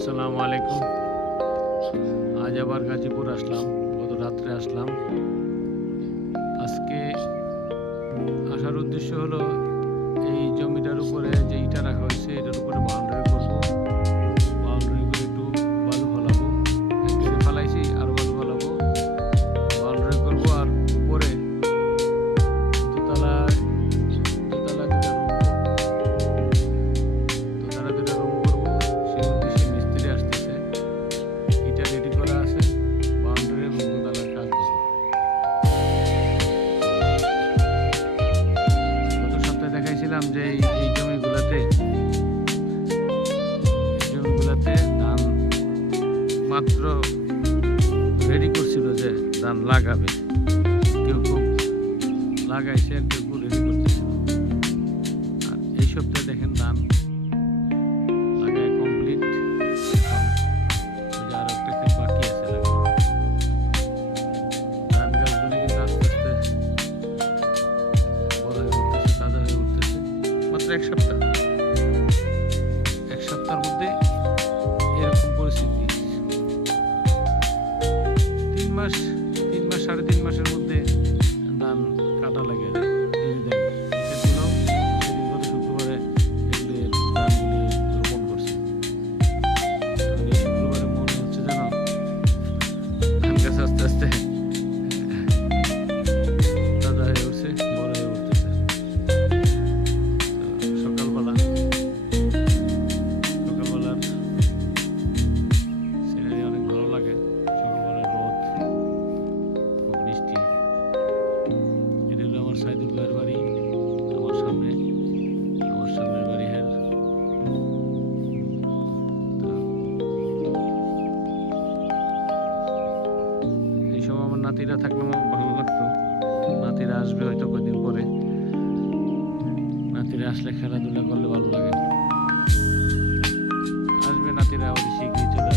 আসসালামু আলাইকুম। আজ আবার গাজীপুর আসলাম, গত রাত্রে আসলাম। আজকে আসার উদ্দেশ্য হলো এই জমিটার উপরে যে ইটা রাখা হয়েছে এটার উপরে বাউন্ডারি করব। বাউন্ডারি করে একটু বালু ফেলাবো, একবারে ফেলাইছি আরও বালু ফেলাবো, বাউন্ডারি করবো। আর উপরে দোতলা দোতলা দুটা রুম করবো। সেই উদ্দেশ্যে মিস্ত্রি আসতেছে, ইটা রেডি করা আছে, বাউন্ডারি এবং দোতলার কাজ করবো। গত সপ্তাহে দেখাইছিলাম যে এই জমিগুলোতে ধান মাত্র রেডি করছিল, যে ধান লাগাবে। কেউ কেউ লাগাইছে আর কেউ কেউ রেডি করতেছিল। আর এই সপ্তাহে দেখেন ধান লাগায় কমপ্লিট। আর একটা ক্ষেত বাকি আছে লাগানো। ধান গাছগুলি কিন্তু আস্তে আস্তে বড় হয়ে উঠতেছে, তাজা হয়ে উঠতেছে। মাত্র এক সপ্তাহের মধ্যে এরকম পরিস্থিতি। 3 মাস 3.5 মাসের মধ্যে ধান কাটা লাগে যায়। এই যে দেখেন, এই ক্ষেতগুলো সেদিন গত শুক্রবারে এগুলি ধানগুলি রোপণ করছে। এখন এই শুক্রবারে মনে হচ্ছে যেন ধান গাছ আস্তে আস্তে তাজা হয়ে উঠছে, বড় হয়ে উঠতেছে। সকালবেলার সিনারি অনেক ভালো লাগে। সকালবেলার রোদ, খুব মিষ্টি। এটা হলো আমার সাইদুল ভাইয়ের বাড়ি, আমার সামনের বাড়ি হের। এই সময় আমার নাতিরা থাকলে আমার ভালো লাগতো। নাতিরা আসবে হয়তো কয়েকদিন পরে। নাতিরা আসলে খেলাধুলা করলে ভালো লাগে। আসবে নাতিরা, ওদের শিগগিরই চলে